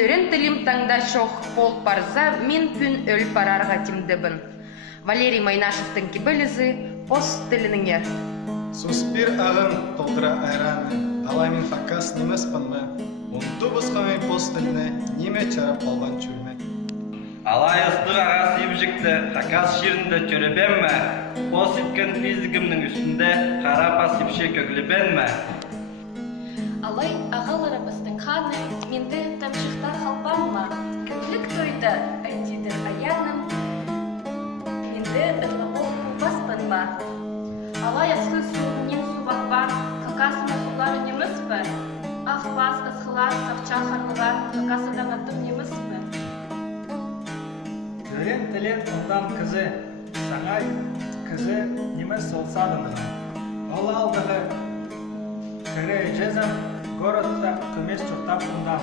Төрен тилим таңда шох пол парза, мен күн өл парарға тимдебін. Валерий Майнашевтың кибелізі пост тілінің ер. Суспир ағын толдыра айраны, алай мен хакас немеспін мә. Онды бұсқамай пост тіліне неме чарап алған чүрме. Алай ыстық ағасы ебжікті хакас шерінде төребен мә. Пост еткен физигімнің үстінде қара пас епше көглебен мә. Алай ағаларымыздың қаны менді тамшықтар халпанма. Күнлік тойды әйтедір аяным, менді ұрлығыл баспын ма. Алай асқы суынен субақпан, какасыма сулары неміспі? Ақпас, ысқылар, сақча қарнығар, какасыдан аттым неміспі? Төрен тілен ондан кізі, саңай кізі немес олсадыныға. Ол алдағы кірі жезім, городта көмес чұртап ондан.